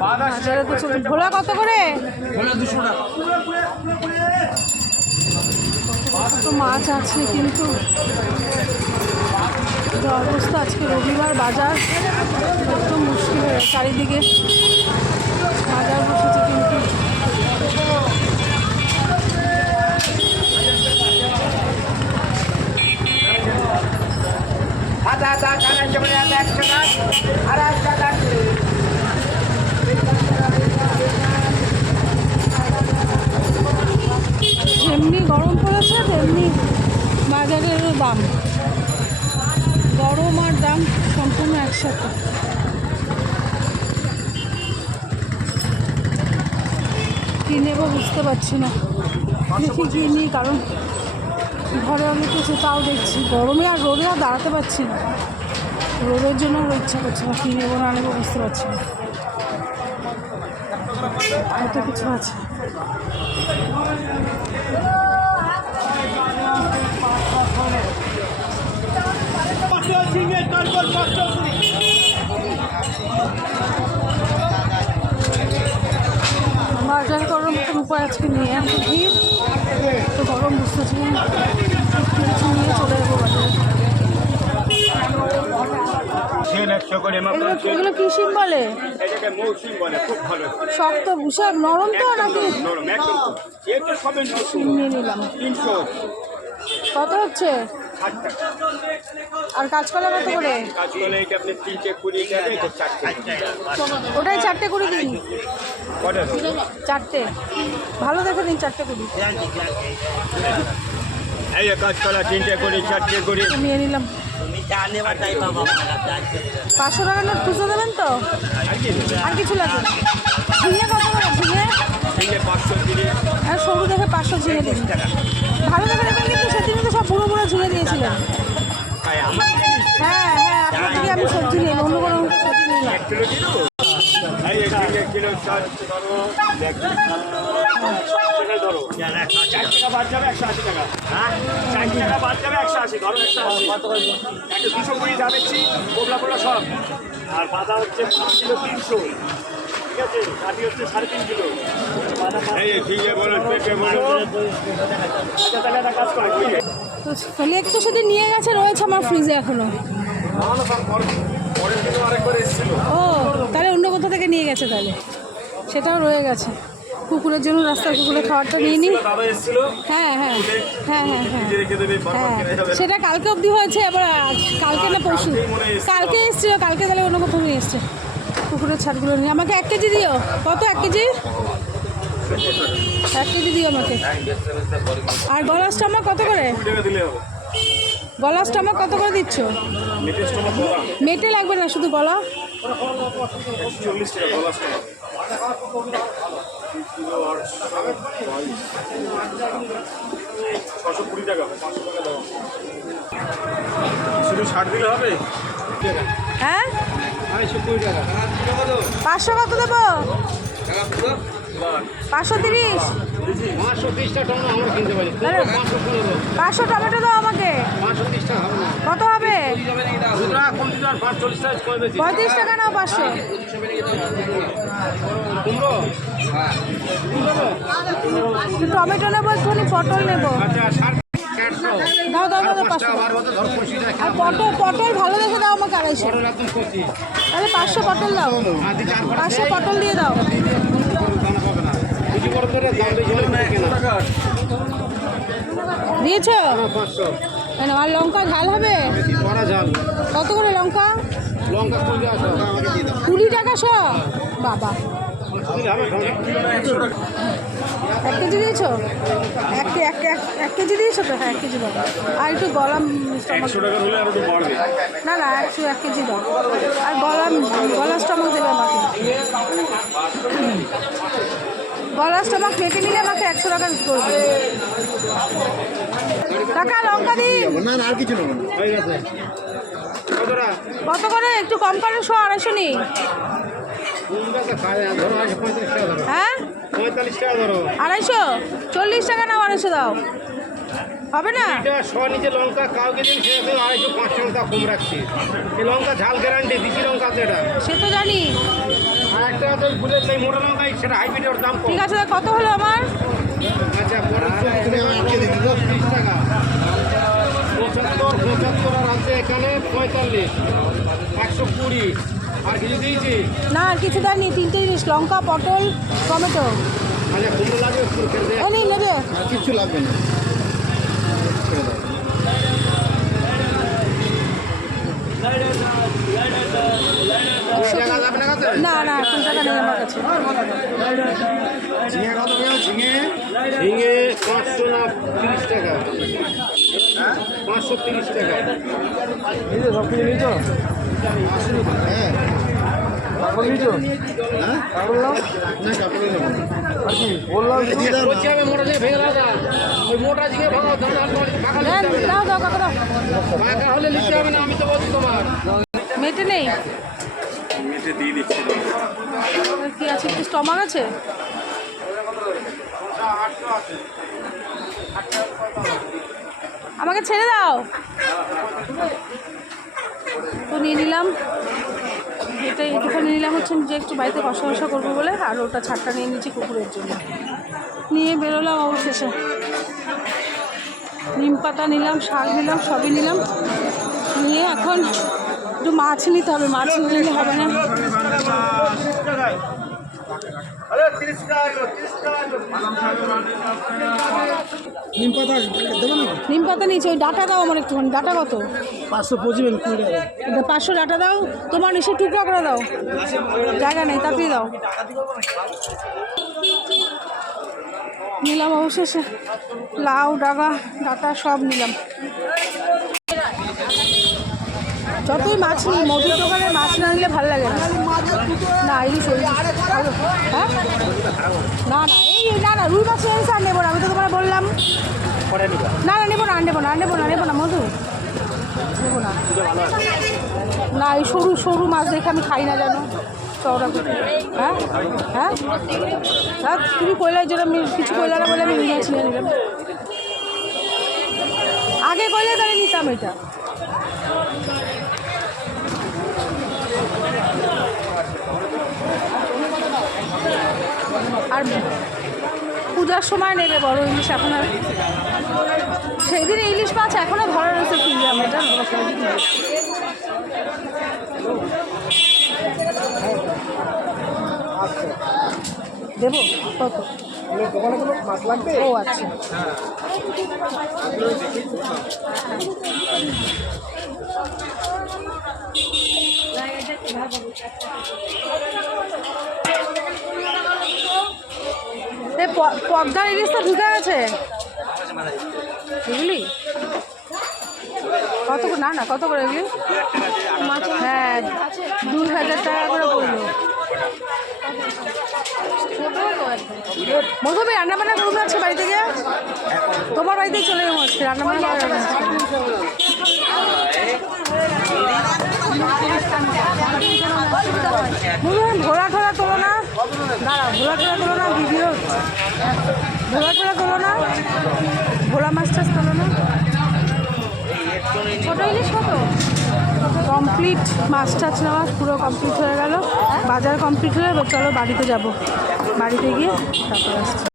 বাজারে তো চলছে। ভোলা কত করে? কত মাছ আছে, কিন্তু যা অবস্থা আজকে রবিবার বাজার একদম মুশকিল হয়ে চারিদিকে বাজার বসেছে। কিন্তু যেমনি গরম পড়েছে তেমনি বাজারেরও দাম, গরম আর দাম সম্পূর্ণ একসাথে। কী নেবো বুঝতে পারছি না, দেখি কী নিই, কারণ ঘরে অনেক কিছু তাও দেখছি, গরমে আর রোদে আর দাঁড়াতে পারছি না, রোদের জন্য আর ইচ্ছা করছে না, কী নেবো না নেবো বুঝতে পারছি না, কত কিছু আছে। বাজার করার মতন উপায় আজকে নিয়ে এত ভিড়, তো গরম বুঝতেছি, কিছু নিয়ে চলে যাবো বাজারে। এগুলো কি শিম বলে? শক্ত ভুষা নরম তো নাকি? শিম নিয়ে নিলাম। কত হচ্ছে? আর কাঁচকলা কত করে? ওটাই 4টে করে দিন, 4টে ভালো দেখে দিন, 4টে করে কাঁচকলা 3টে করে 4টে করে নিয়ে নিলাম। 500 টাকা নোট খুঁজে দেবেন তো? আর কিছু লাগবে? ঝিঙে কত করে? ঝিঙে 530। আর সরু দেখে 500 ঝিঙে দিন, ভালো দেখে দেবেন, কিন্তু সেদিনই তো সব বুড়ো বুড়ো ঝিঙে দিয়েছিলেন। হ্যাঁ হ্যাঁ, আপনার থেকে আমি সবজি নিই, অন্য কোনো সবজি নিই না। আর বাঁধা হচ্ছে 5 কিলো 300, ঠিক আছে, কাঠি হচ্ছে 3.5 কিলো। আচ্ছা তাহলে একটা কাজ করে তো লিয়ে তো সেদিন নিয়ে গেছে, রয়েছে আমার ফ্রিজে এখনো। ও তাহলে অন্য কোথা থেকে নিয়ে গেছে, তাহলে সেটাও রয়ে গেছে। কুকুরের জন্য রাস্তার কুকুরের খাবারটা নিয়ে নিই। হ্যাঁ হ্যাঁ হ্যাঁ হ্যাঁ হ্যাঁ হ্যাঁ, সেটা কালকে অবধি হয়েছে, এবার কালকে না পরশু, কালকে এসেছিলো, কালকে তাহলে অন্য কোথাও নিয়ে এসছে। কুকুরের ছাড়গুলো নিয়ে আমাকে 1 কেজি দিও। কত 1 কেজি? 1 কেজি দিও আমাকে। আর গলার স্টমাক কত করে? গলার স্টমাক কত করে দিচ্ছ? মেটে লাগবে না, শুধু গলা। 40 টাকা গলা স্টমাক। শুধু 60 দিলে হবে? হ্যাঁ 220 টাকা। 500 কত দেবো? 530। 530 টাকা আমরা কিনতে পারি। 500 টমেটো দাও আমাকে। 530 টাকা হবে না। কত হবে? 540 টাকা কমে বেশি। 35 টাকা নাও, 500। কুমড়ো? টমেটো নেবো, একটুখানি পটল নেবো। আচ্ছা 60 দাও দাও দাও 500। আর পটল ভালো দেখে দাও আমাকে 250। তাহলে 500 পটল দাও, 500 পটল দিয়ে দাও। দিয়েছ? কেন? আর লঙ্কা ঝাল হবে? কত করে লঙ্কা? 20 টাকা শ? বাবা, 1 কেজি দিয়েছো? 1 কেজি দিয়েছো তো? হ্যাঁ 1 কেজি দাও। আর একটু গলাম স্টমাক। না না, 1 কেজি দাও। আর গলা স্টমাক দেবে আমাকে। গলা স্টমাক কেটে নিলে আমাকে 100 টাকা করবে। কাকা লঙ্কা দিন। না না, আর কিছু নেব না। কত করে? একটু কম করে, 250 নি। হ্যাঁ 45 টাকা ধরো। 250? 40 টাকা নাও, 250 দাও। হবে না? নিজে লঙ্কা কাউকে দিন, সে 250 500 টাকা কম রাখছি। এই লঙ্কা ঝাল গ্যারান্টি, দিচ্ছি লঙ্কা আছে এটা। সে তো জানি। আর একটা আছে বুঝে সেই মোটা লঙ্কা সেটা হাইব্রিডের দাম কম। ঠিক আছে, কত হলো আমার? আচ্ছা বড় তিরিশ টাকা 75 আর আছে এখানে 45 120 আর কিছু দিয়েছি। না আর কিছু দেয়নি, 3টে জিনিস, লঙ্কা, পটল, টমেটো। আচ্ছা কুমড়ো লাগবে এই নেবে কিছু লাগবে না। না না এখন টাকা নেই আমার কাছে। ঝিঙে কত টাকা? ঝিঙে 500 না 30 টাকা 530 টাকা। সব কিছু নিয়েছ? হ্যাঁ কাপড় নিয়েছ? হ্যাঁ কাপড় নাও না কাপড় নেব আর কি বললাম বলছি আমি মোটা ঝিঙে ভেঙে দাও ওই মোটা ঝিঙে ভাঙো দাও দাও কাকা দাও। টাকা হলে নিতে হবে না আমি তো বলছি তোমার মেটে নেই মেটে দিয়ে দিচ্ছি। কি আছে, একটু স্টমাক আছে? আমাকে ছেড়ে দাও। তো নিয়ে নিলাম, এটা এইটুখানি নিলাম হচ্ছে যে একটু বাড়িতে কষা কষা করবো বলে, আর ওটা ছাড়টা নিয়ে নিচ্ছি কুকুরের জন্য। নিয়ে বেরোলাম অবশেষে। নিম পাতা নিলাম, শাক নিলাম, সবই নিলাম। নিয়ে এখন একটু মাছ নিতে হবে, মাছ নিলে হবে না। নিম পাতা নিয়েছি, ওই ডাটা দাও আমার একটুখানি। ডাটা কত? 500 পচিবেন 500 ডাটা দাও। তোমার নিচে টুকরা করে দাও, জায়গা নেই, তাড়াতাড়ি দাও। নিলাম অবশেষে লাউ, ডাটা সব নিলাম। যতই মাছ নিই, মুদির দোকানে মাছ না নিলে ভালো লাগে না। না ইলিশ হ্যাঁ না না এই না না রুই মাছ এনেছে, আর নেবো না। আমি তো তোমার বললাম না না নেবো না, নেবো না, নেবো না, নেবো না মধু, নেবো না। না এই সরু সরু মাছ দেখে আমি খাই না, জানো চওড়া করে। হ্যাঁ হ্যাঁ হ্যাঁ তুমি কয়লার জন্য আমি কিছু কয়লা না বলে আমি রুই মাছ নিয়ে নিলাম। আগে কয়লা তাহলে নিতাম এটা। আর পূজার সময় নেবে বড় ইলিশ, এখন আর সেই দিন ইলিশ মাছ এখনও ধরা রয়েছে ফিরে আমরা, জানো। দেবো কত? মাছ লাগবে? ও আচ্ছা পদ্মার ইলিশটা ঢুকে গেছে বুঝলি? কত করে? না না কত করে এগুলি? হ্যাঁ 2000 টাকা করে পড়লো। মধুমি রান্নাবান্না করুন আছে বাড়ি থেকে, তোমার বাড়িতেই চলে যাবো আজকে রান্নাবান্না করা যাবে। ঘোড়া ঠোড়া তোলো না, দাঁড়া ঘোড়া ঠোড়া তোলো না, ভিডিও ঘোড়া ঠোড়া তোলো না, ঘোড়া মাছ টাছ তোলো না। ছোটো ইলিশ কত? কমপ্লিট মাছ টাছ নেওয়া পুরো কমপ্লিট হয়ে গেল, বাজার কমপ্লিট হলে চলো বাড়িতে যাব, বাড়িতে গিয়ে তারপর আসছি।